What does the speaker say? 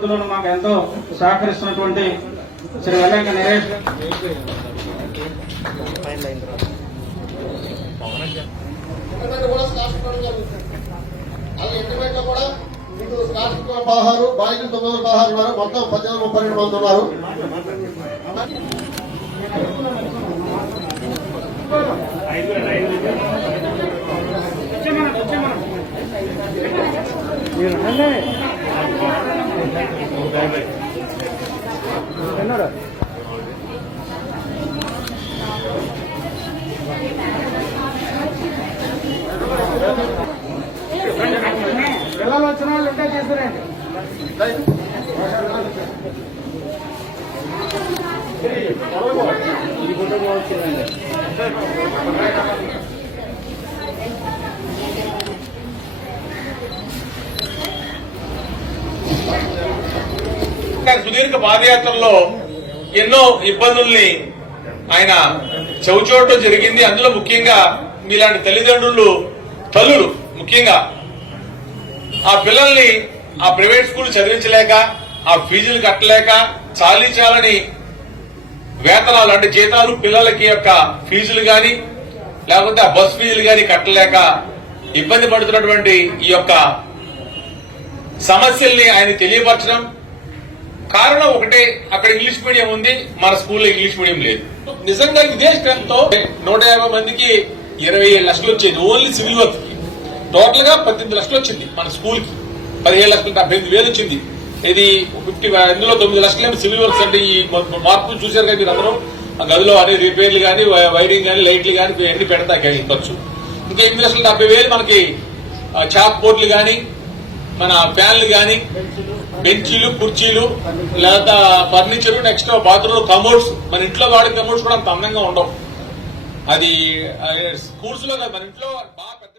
అభివృద్ధిలో మాకు ఎంతో సహకరిస్తున్నటువంటి శ్రీ వెల్లంక నరేష్ కూడా 16 బాయ్స్ 916 ఉన్నారు. మొత్తం 1832 మంది ఉన్నారు. పిల్లలు వచ్చిన వాళ్ళు ఉంటే చేస్తారండి. సుదీర్ఘ పాదయాత్రలో ఎన్నో ఇబ్బందుల్ని ఆయన చవిచూడటం జరిగింది. అందులో ముఖ్యంగా మీలాంటి తల్లులు ముఖ్యంగా ఆ పిల్లల్ని ఆ ప్రైవేట్ స్కూల్ చదివించలేక, ఆ ఫీజులు కట్టలేక, చాలని వేతనాలు అంటే జీతాలు పిల్లలకి యొక్క ఫీజులు గాని లేకపోతే ఆ బస్ ఫీజులు గాని కట్టలేక ఇబ్బంది పడుతున్నటువంటి ఈ యొక్క సమస్యల్ని ఆయన తెలియపరచడం. కారణం ఒకటే, అక్కడ ఇంగ్లీష్ మీడియం ఉంది, మన స్కూల్లో ఇంగ్లీష్ మీడియం లేదు. నిజంగా ఇదే స్ట్రెంత్ తో 150 మందికి 27 లక్షలు వచ్చేది ఓన్లీ సివిల్ వర్క్ కి. టోటల్ గా 18 లక్షలు వచ్చింది మన స్కూల్ కి. 17,75,000 వచ్చింది. ఇది 50 ఇందులో 9 లక్షలు సివిల్ వర్క్స్ అంటే ఈ మార్పులు చూశారు కదా మీరు అందరూ. ఆ గదిలో అన్ని రిపేర్లు గానీ, వైరింగ్ గానీ, లైట్లు గానీ అన్ని పెడతాయి ఖర్చు. ఇంకా 8,70,000 మనకి చాక్ బోర్డులు గానీ, మన ఫ్యాన్లు గానీ, బెంచీలు, కుర్చీలు, లేదా ఫర్నిచర్, నెక్స్ట్ బాత్రూమ్ కమోడ్స్. మన ఇంట్లో వాడే కమోడ్స్ కూడా అంత అందంగా ఉండవు. అది స్కూల్స్ లో మన ఇంట్లో బాగా పెద్ద